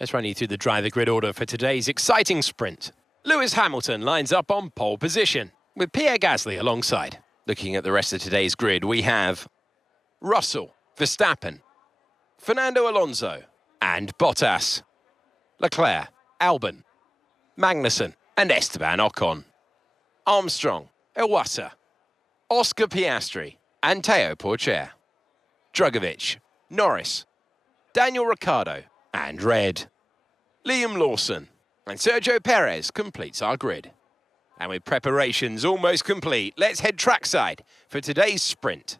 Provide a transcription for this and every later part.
Let's run you through the driver grid order for today's exciting sprint. Lewis Hamilton lines up on pole position, with Pierre Gasly alongside. Looking at the rest of today's grid, we have Russell, Verstappen, Fernando Alonso, and Bottas, Leclerc, Albon, Magnussen, and Esteban Ocon, Armstrong, Iwasa, Oscar Piastri, and Teo Porcher, Drugovich, Norris, Daniel Ricciardo, and Red. Liam Lawson and Sergio Perez completes our grid. And with preparations almost complete, let's head trackside for today's sprint.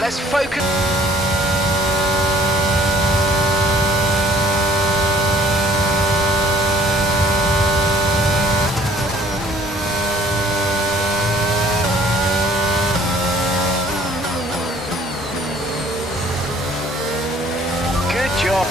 Let's focus. Good job.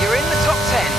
You're in the top 10.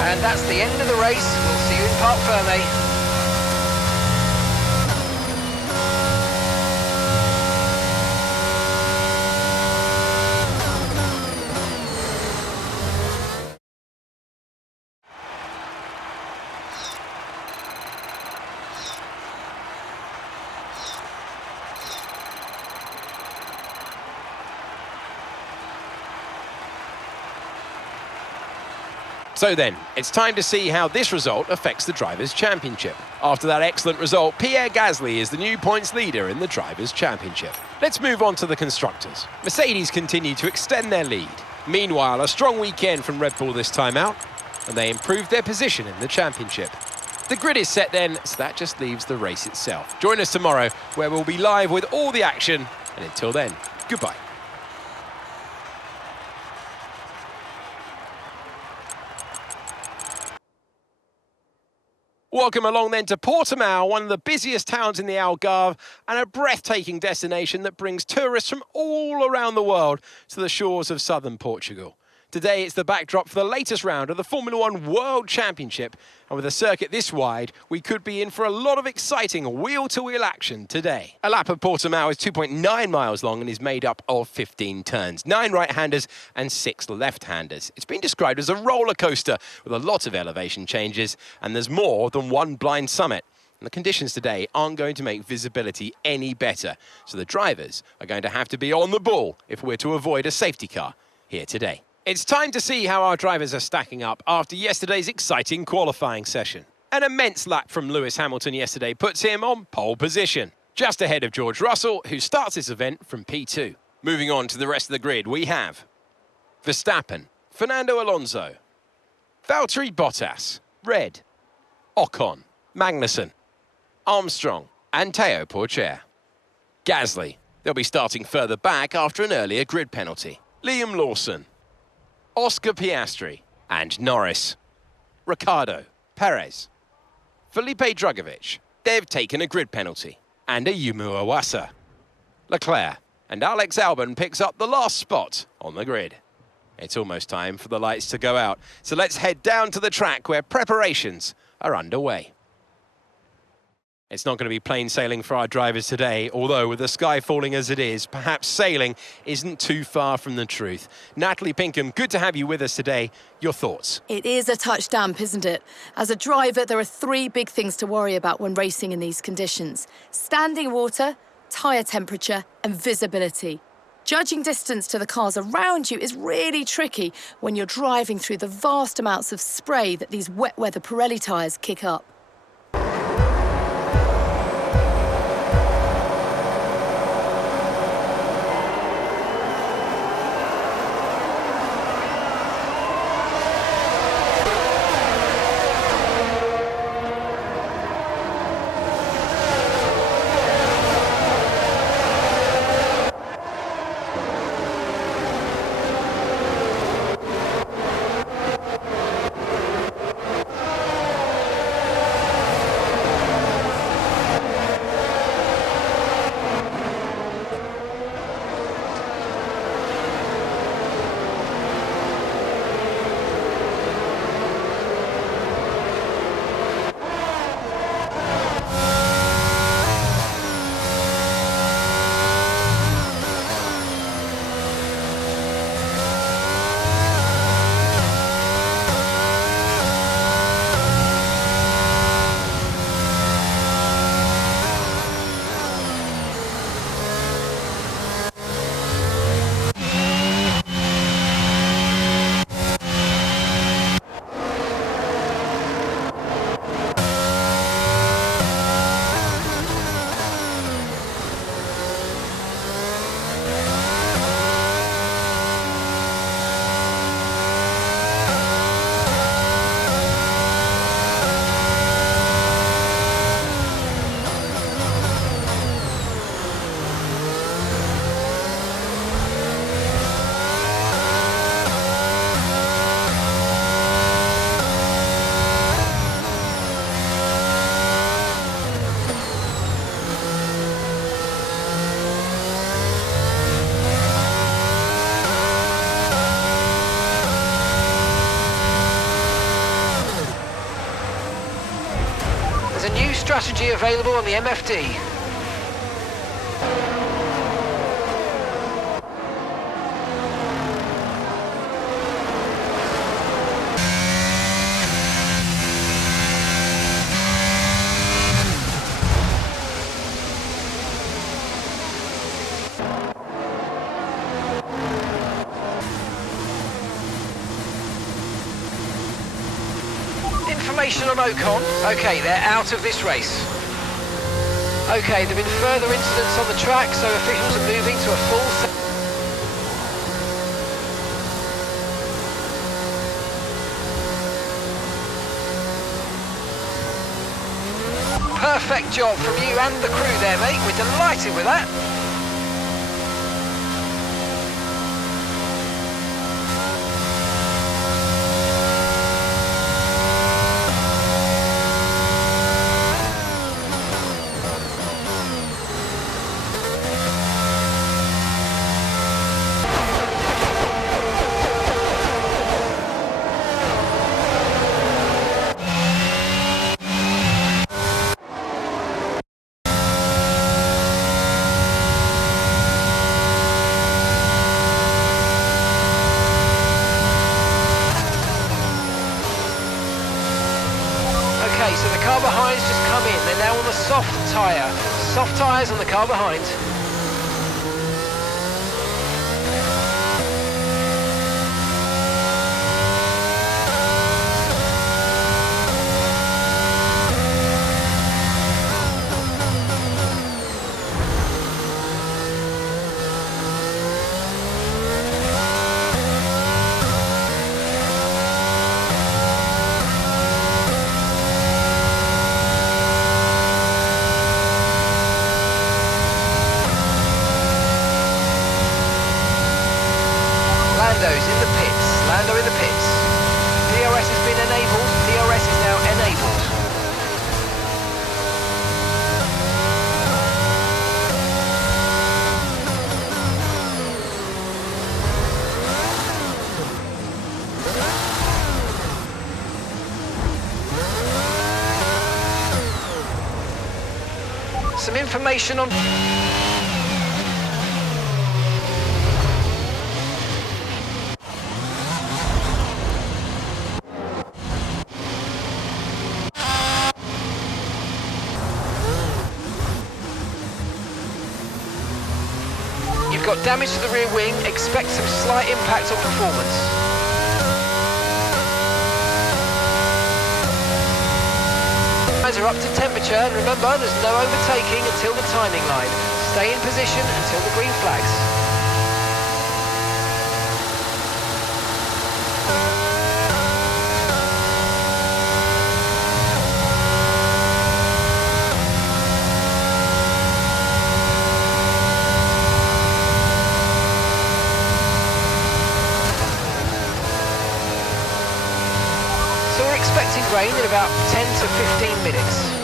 And that's the end of the race. We'll see you in Parc Fermé. So then, it's time to see how this result affects the Drivers' Championship. After that excellent result, Pierre Gasly is the new points leader in the Drivers' Championship. Let's move on to the Constructors. Mercedes continue to extend their lead. Meanwhile, a strong weekend from Red Bull this time out, and they improved their position in the Championship. The grid is set then, so that just leaves the race itself. Join us tomorrow, where we'll be live with all the action, and until then, goodbye. Welcome along then to Portimao, one of the busiest towns in the Algarve and a breathtaking destination that brings tourists from all around the world to the shores of southern Portugal. Today it's the backdrop for the latest round of the Formula One World Championship, and with a circuit this wide, we could be in for a lot of exciting wheel-to-wheel action today. A lap of Portimao is 2.9 miles long and is made up of 15 turns, 9 right-handers and 6 left-handers. It's been described as a roller coaster with a lot of elevation changes, and there's more than one blind summit. And the conditions today aren't going to make visibility any better, so the drivers are going to have to be on the ball if we're to avoid a safety car here today. It's time to see how our drivers are stacking up after yesterday's exciting qualifying session. An immense lap from Lewis Hamilton yesterday puts him on pole position, just ahead of George Russell, who starts this event from P2. Moving on to the rest of the grid, we have Verstappen, Fernando Alonso, Valtteri Bottas, Red, Ocon, Magnussen, Armstrong and Teo Porcher. Gasly, they'll be starting further back after an earlier grid penalty. Liam Lawson, Oscar Piastri and Norris. Ricciardo, Perez, Felipe Drugovich, they've taken a grid penalty. And a Yumu Iwasa. Leclerc and Alex Albon picks up the last spot on the grid. It's almost time for the lights to go out, so let's head down to the track where preparations are underway. It's not going to be plain sailing for our drivers today, although with the sky falling as it is, perhaps sailing isn't too far from the truth. Natalie Pinkham, good to have you with us today. Your thoughts? It is a touch damp, isn't it? As a driver, there are 3 big things to worry about when racing in these conditions: standing water, tyre temperature and visibility. Judging distance to the cars around you is really tricky when you're driving through the vast amounts of spray that these wet weather Pirelli tyres kick up. There's a new strategy available on the MFD. Information on Ocon. Okay, they're out of this race. Okay, there have been further incidents on the track, so officials are moving to a full... Perfect job from you and the crew there, mate. We're delighted with that. Okay, so the car behind's just come in. They're now on the soft tyre. Soft tyres on the car behind. Lando's in the pits. Lando in the pits. DRS has been enabled. DRS is now enabled. Some information on... You've got damage to the rear wing, expect some slight impact on performance. Tyres are up to temperature, and remember, there's no overtaking until the timing line. Stay in position until the green flags. So we're expecting rain in about 10 to 15 minutes.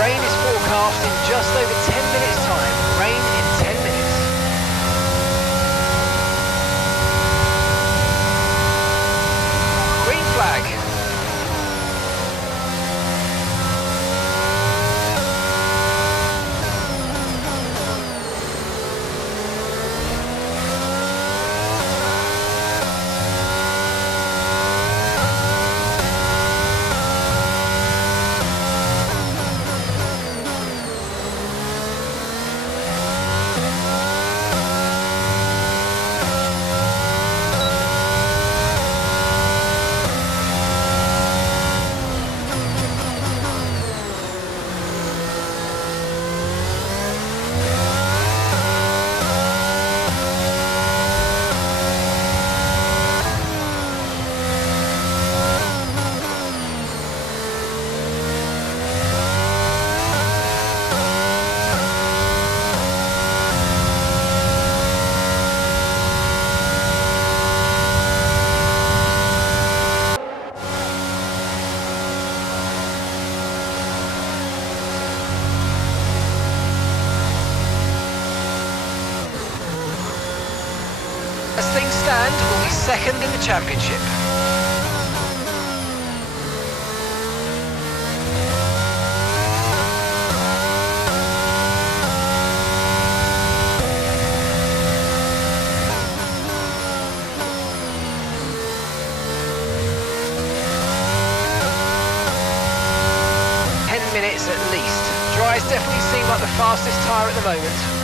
Rain is forecast in just over 10 minutes time. Rain in 10 minutes. Green flag. As things stand, we'll be second in the championship. Minutes at least. Dries definitely seem like the fastest tyre at the moment.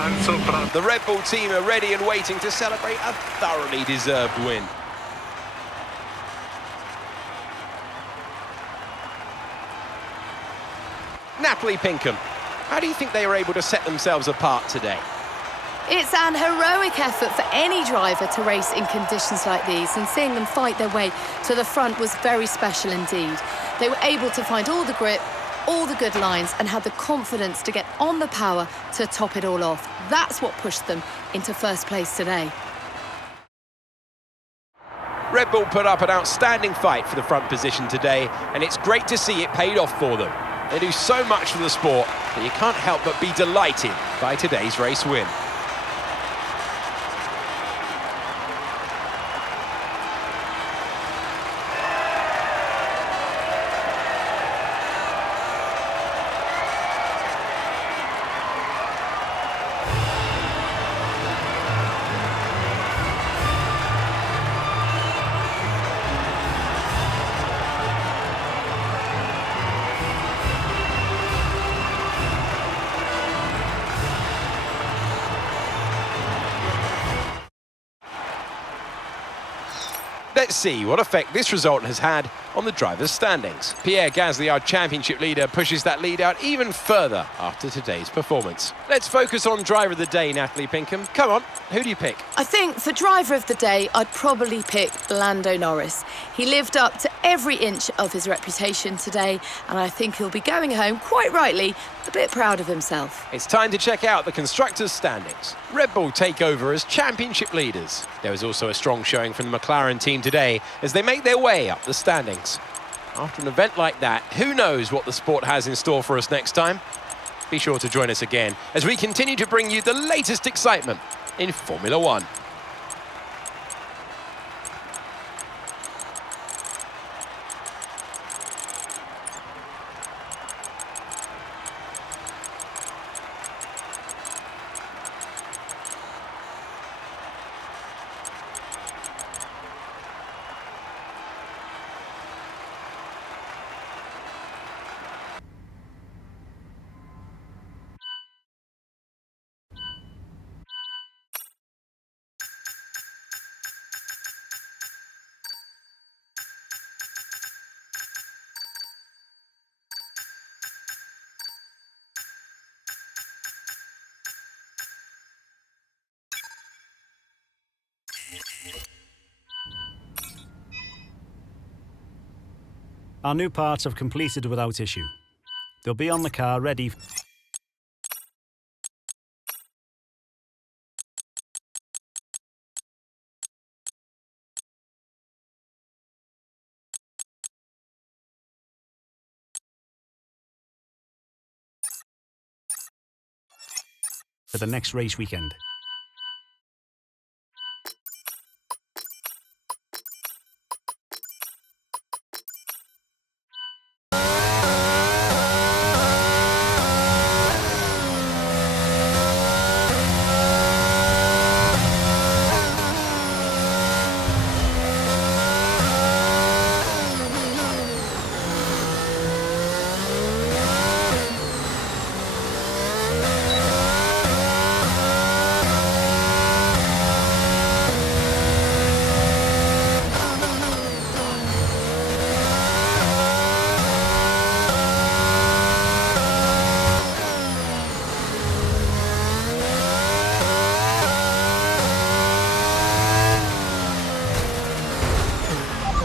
I'm so proud. The Red Bull team are ready and waiting to celebrate a thoroughly deserved win. Natalie Pinkham, how do you think they were able to set themselves apart today? It's an heroic effort for any driver to race in conditions like these, and seeing them fight their way to the front was very special indeed. They were able to find all the grip, all the good lines, and had the confidence to get on the power to top it all off. That's what pushed them into first place today. Red Bull put up an outstanding fight for the front position today, and it's great to see it paid off for them. They do so much for the sport that you can't help but be delighted by today's race win. Let's see what effect this result has had on the drivers' standings. Pierre Gasly, our championship leader, pushes that lead out even further after today's performance. Let's focus on driver of the day, Natalie Pinkham. Come on, who do you pick? I think for driver of the day, I'd probably pick Lando Norris. He lived up to every inch of his reputation today, and I think he'll be going home, quite rightly, a bit proud of himself. It's time to check out the constructors' standings. Red Bull take over as championship leaders. There was also a strong showing from the McLaren team today as they make their way up the standings. After an event like that, who knows what the sport has in store for us next time? Be sure to join us again as we continue to bring you the latest excitement in Formula One. Our new parts have completed without issue. They'll be on the car ready for the next race weekend.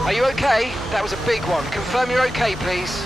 Are you okay? That was a big one. Confirm you're okay, please.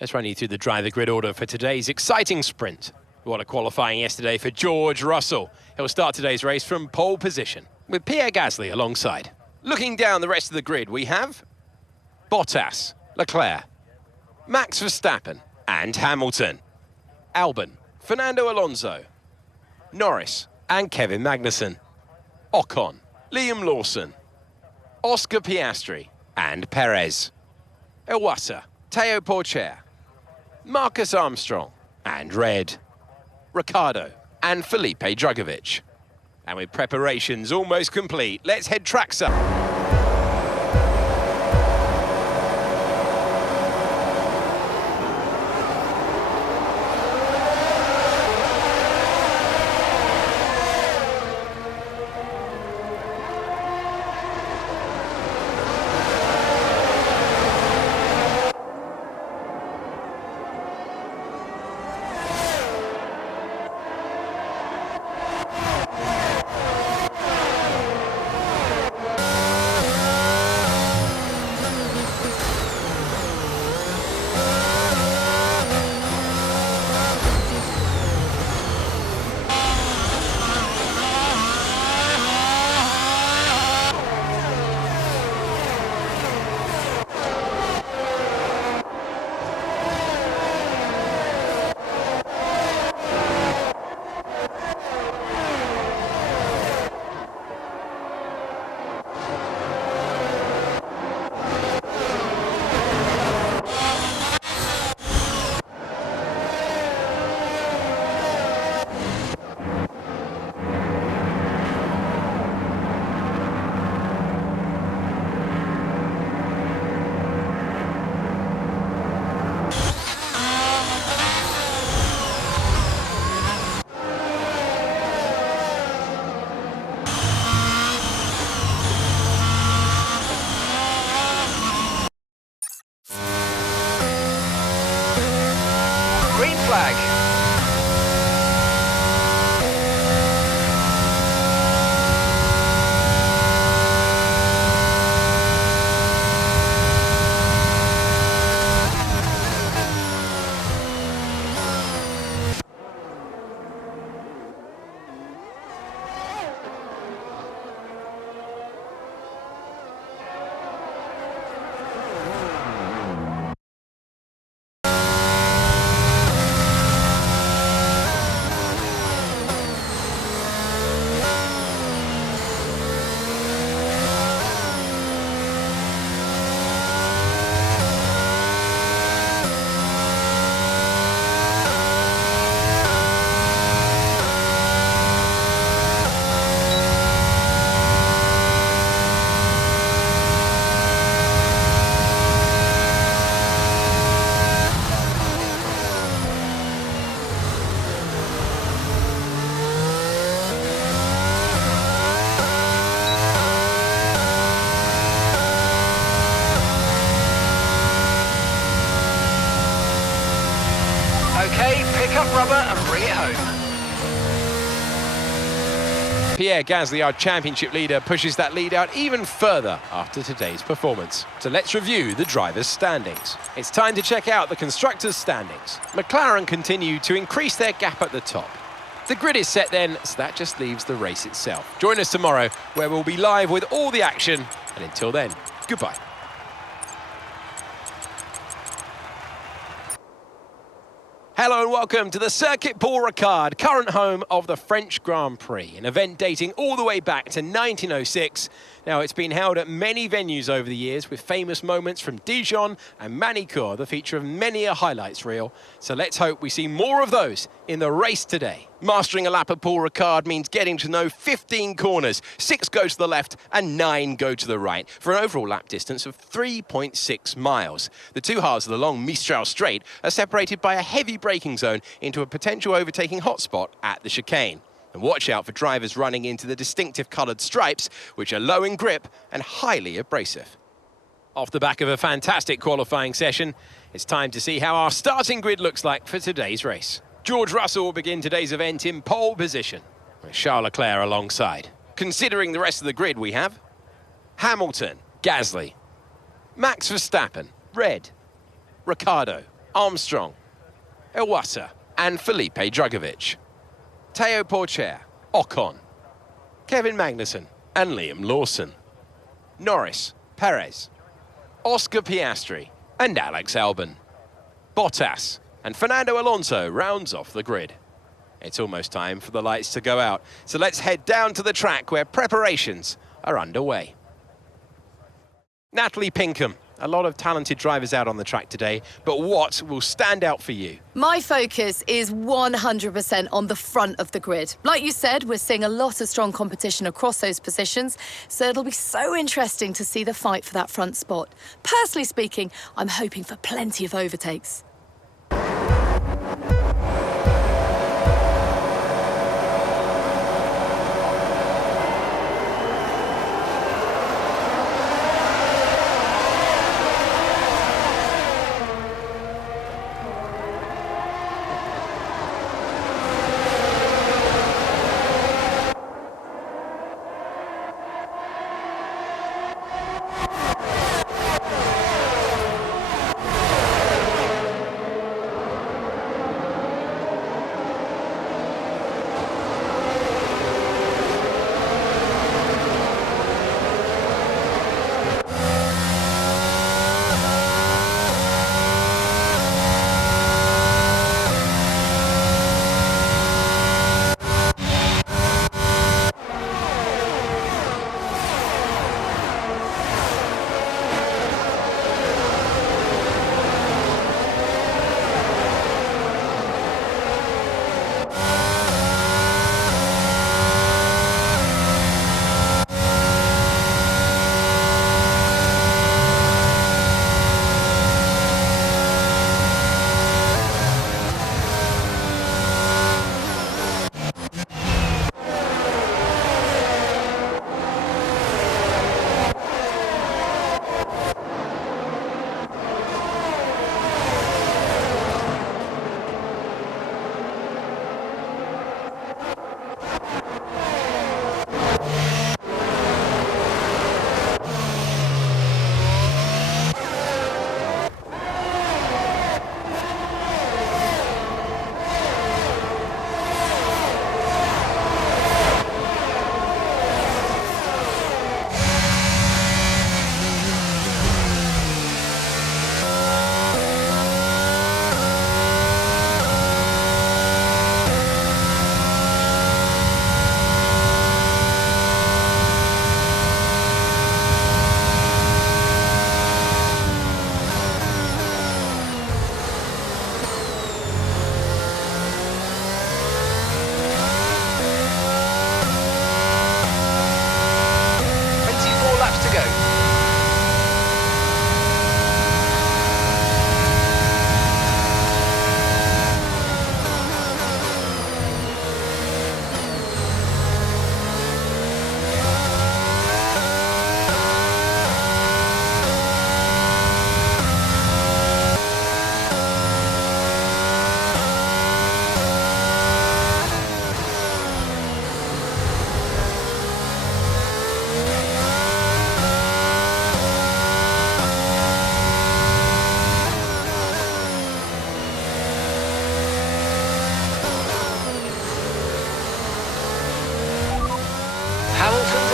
Let's run you through the driver grid order for today's exciting sprint. What a qualifying yesterday for George Russell. He'll start today's race from pole position, with Pierre Gasly alongside. Looking down the rest of the grid, we have Bottas, Leclerc, Max Verstappen and Hamilton, Albon, Fernando Alonso, Norris and Kevin Magnussen, Ocon, Liam Lawson, Oscar Piastri and Perez, Iwasa, Teo Porcher, Marcus Armstrong and Red, Ricciardo and Felipe Drugovich. And with preparations almost complete, let's head trackside. Green flag. Okay, pick up rubber and bring it home. Pierre Gasly, our championship leader, pushes that lead out even further after today's performance. So let's review the drivers' standings. It's time to check out the constructors' standings. McLaren continue to increase their gap at the top. The grid is set then, so that just leaves the race itself. Join us tomorrow, where we'll be live with all the action. And until then, goodbye. Hello and welcome to the Circuit Paul Ricard, current home of the French Grand Prix, an event dating all the way back to 1906. Now, it's been held at many venues over the years, with famous moments from Dijon and Manicourt, the feature of many a highlights reel. So let's hope we see more of those in the race today. Mastering a lap at Paul Ricard means getting to know 15 corners. 6 go to the left and 9 go to the right, for an overall lap distance of 3.6 miles. The two halves of the long Mistral Straight are separated by a heavy braking zone into a potential overtaking hotspot at the chicane. And watch out for drivers running into the distinctive coloured stripes, which are low in grip and highly abrasive. Off the back of a fantastic qualifying session, it's time to see how our starting grid looks like for today's race. George Russell will begin today's event in pole position, with Charles Leclerc alongside. Considering the rest of the grid, we have Hamilton, Gasly, Max Verstappen, Red, Ricciardo, Armstrong, Iwasa and Felipe Drugovich, Teo Porcher, Ocon, Kevin Magnussen and Liam Lawson, Norris, Perez, Oscar Piastri and Alex Albon, Bottas and Fernando Alonso rounds off the grid. It's almost time for the lights to go out, so let's head down to the track where preparations are underway. Natalie Pinkham, a lot of talented drivers out on the track today, but what will stand out for you? My focus is 100% on the front of the grid. Like you said, we're seeing a lot of strong competition across those positions, so it'll be so interesting to see the fight for that front spot. Personally speaking, I'm hoping for plenty of overtakes.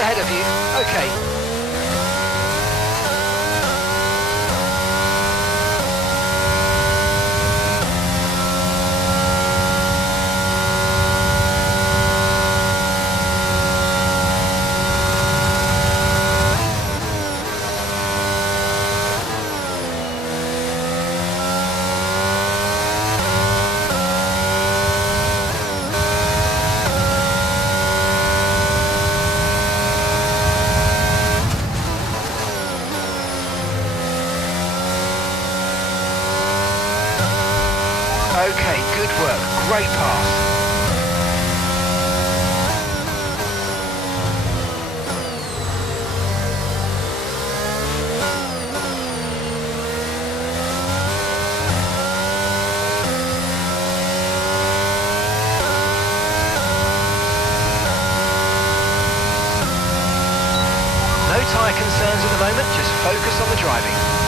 Ahead of you. Okay. Okay, good work. Great pass. No tyre concerns at the moment, just focus on the driving.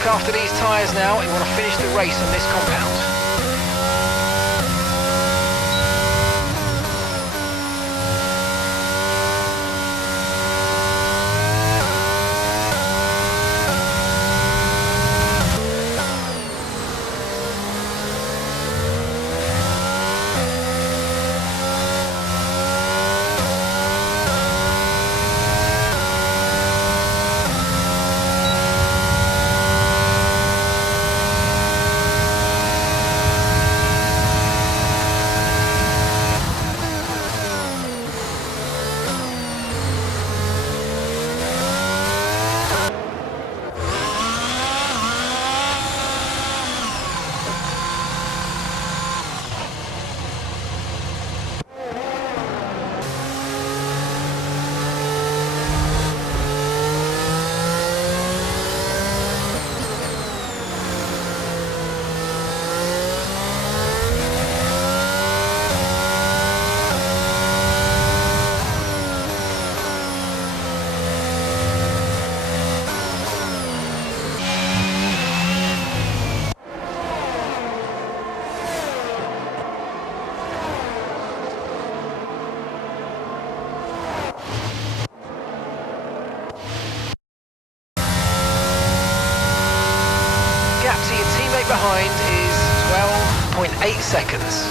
Look after these tyres now. You want to finish the race on this compound. Behind is 12.8 seconds.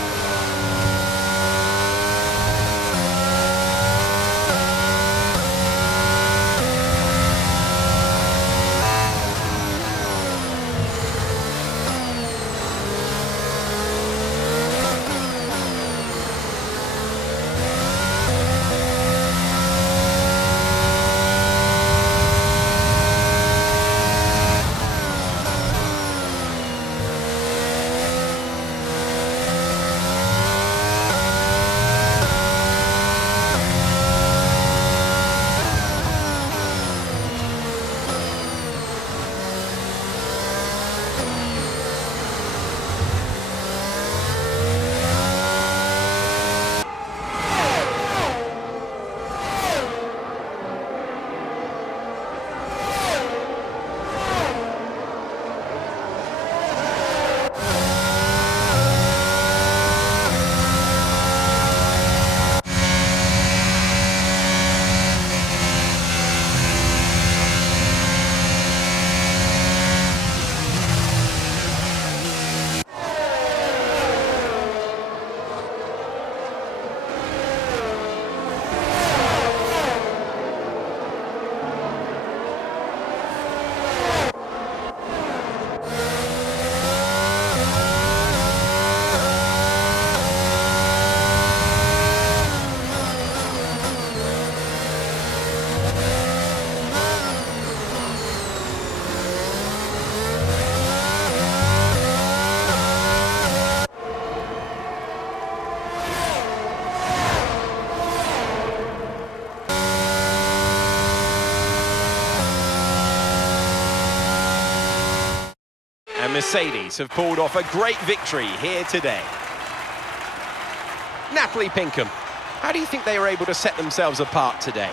And Mercedes have pulled off a great victory here today. Natalie Pinkham, how do you think they were able to set themselves apart today?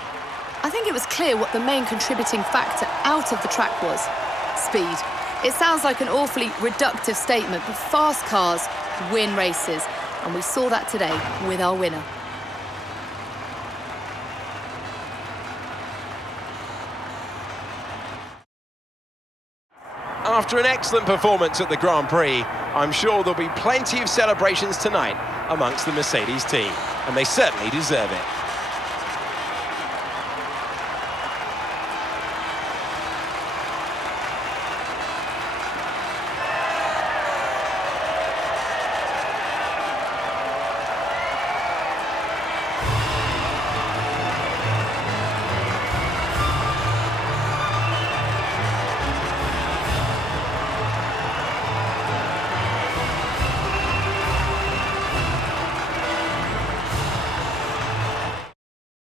I think it was clear what the main contributing factor out of the track was: speed. It sounds like an awfully reductive statement, but fast cars win races, and we saw that today with our winner. After an excellent performance at the Grand Prix, I'm sure there'll be plenty of celebrations tonight amongst the Mercedes team, and they certainly deserve it.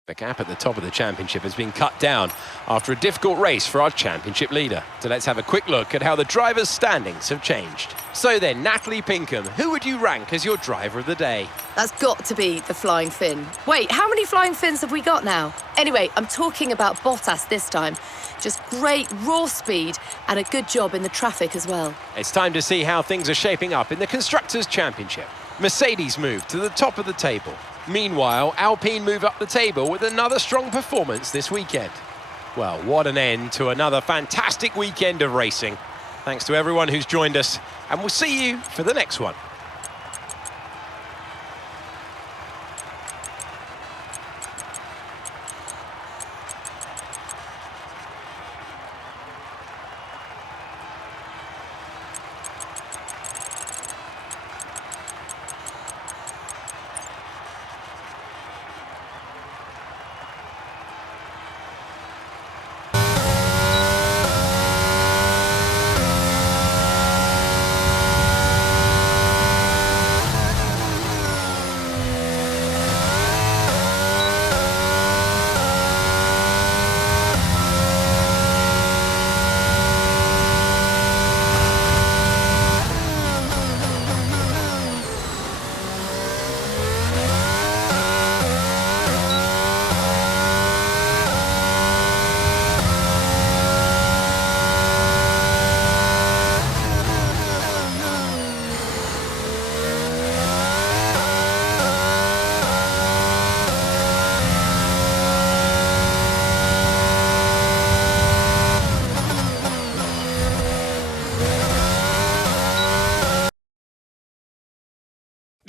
The gap at the top of the championship has been cut down after a difficult race for our championship leader. So let's have a quick look at how the drivers' standings have changed. So then, Natalie Pinkham, who would you rank as your driver of the day? That's got to be the Flying Finn. Wait, how many Flying Finns have we got now? Anyway, I'm talking about Bottas this time. Just great raw speed and a good job in the traffic as well. It's time to see how things are shaping up in the Constructors' Championship. Mercedes move to the top of the table. Meanwhile, Alpine move up the table with another strong performance this weekend. Well, what an end to another fantastic weekend of racing. Thanks to everyone who's joined us, and we'll see you for the next one.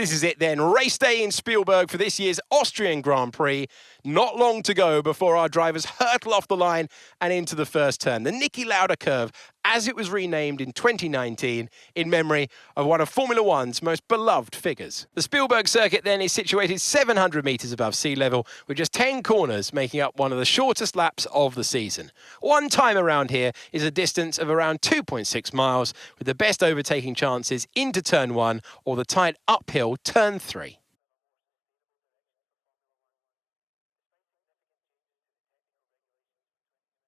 This is it then, race day in Spielberg for this year's Austrian Grand Prix. Not long to go before our drivers hurtle off the line and into the first turn. The Niki Lauda curve, as it was renamed in 2019, in memory of one of Formula One's most beloved figures. The Spielberg circuit then is situated 700 metres above sea level, with just 10 corners making up one of the shortest laps of the season. One time around here is a distance of around 2.6 miles, with the best overtaking chances into turn 1 or the tight uphill turn 3.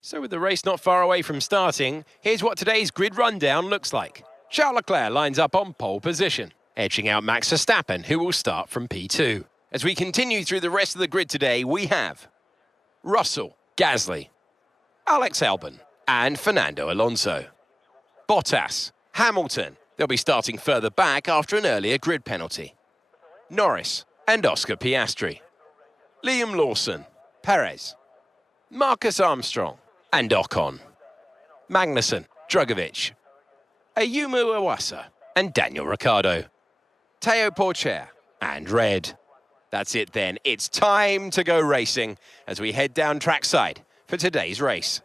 So with the race not far away from starting, here's what today's grid rundown looks like. Charles Leclerc lines up on pole position, edging out Max Verstappen, who will start from P2. As we continue through the rest of the grid today, we have Russell, Gasly, Alex Albon, and Fernando Alonso. Bottas, Hamilton, they'll be starting further back after an earlier grid penalty. Norris and Oscar Piastri. Liam Lawson, Perez, Marcus Armstrong, and Ocon. Magnussen, Drugovich, Ayumu Iwasa, and Daniel Ricciardo. Teo Porcher, and Red. That's it then. It's time to go racing as we head down trackside for today's race.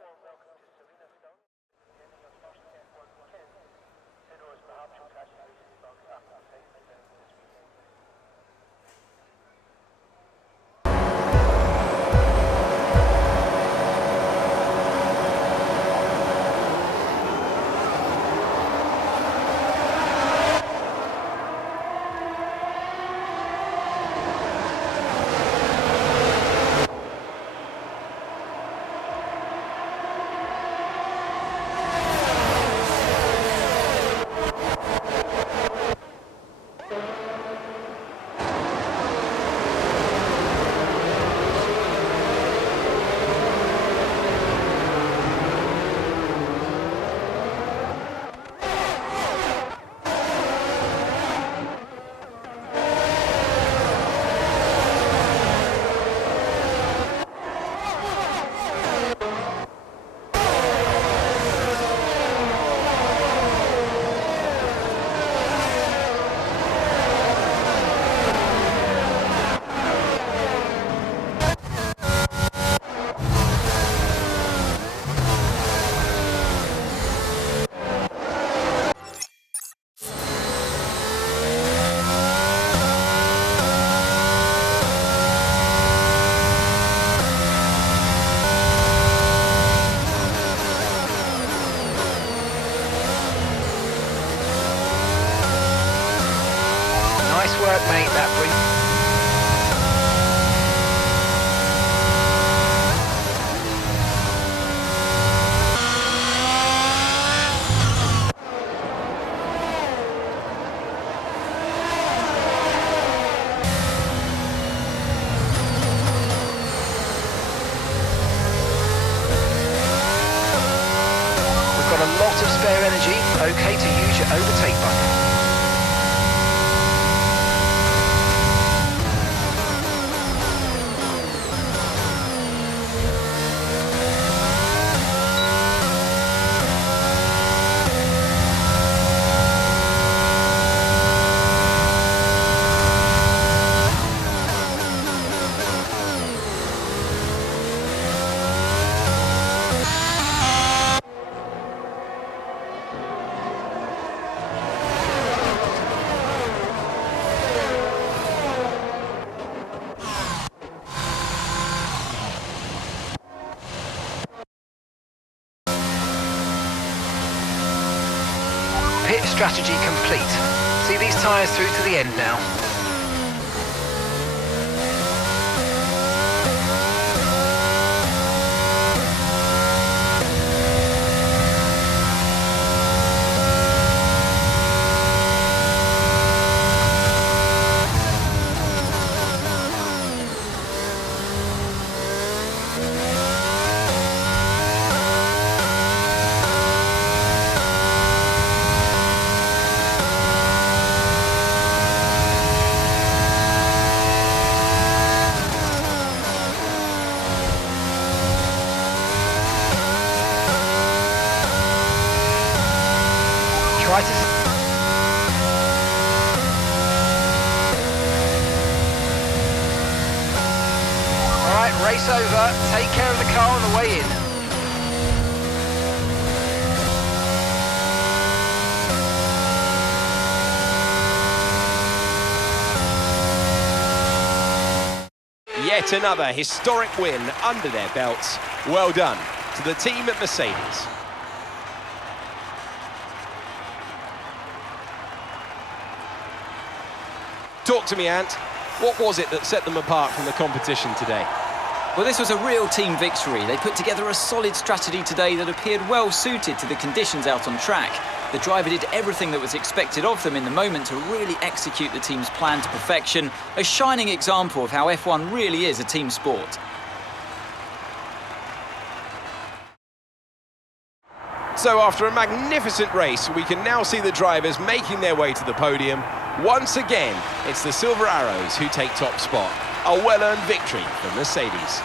lot of spare energy, okay to use your overtake button. Pit strategy complete. See these tyres through to the end now. Try to... Alright, race over. Take care of the car on the way in. Yet another historic win under their belts. Well done to the team at Mercedes. Talk to me, Ant. What was it that set them apart from the competition today? Well, this was a real team victory. They put together a solid strategy today that appeared well suited to the conditions out on track. The driver did everything that was expected of them in the moment to really execute the team's plan to perfection. A shining example of how F1 really is a team sport. So after a magnificent race, we can now see the drivers making their way to the podium. Once again, it's the Silver Arrows who take top spot. A well-earned victory for Mercedes.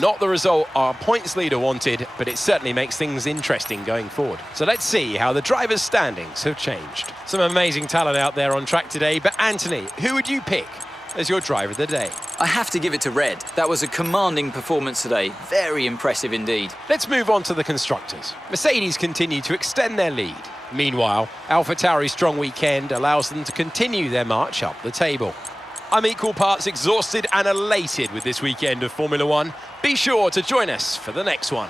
Not the result our points leader wanted, but it certainly makes things interesting going forward. So let's see how the drivers' standings have changed. Some amazing talent out there on track today, but Anthony, who would you pick as your driver of the day? I have to give it to Red. That was a commanding performance today. Very impressive indeed. Let's move on to the constructors. Mercedes continue to extend their lead. Meanwhile, AlphaTauri's strong weekend allows them to continue their march up the table. I'm equal parts exhausted and elated with this weekend of Formula One. Be sure to join us for the next one.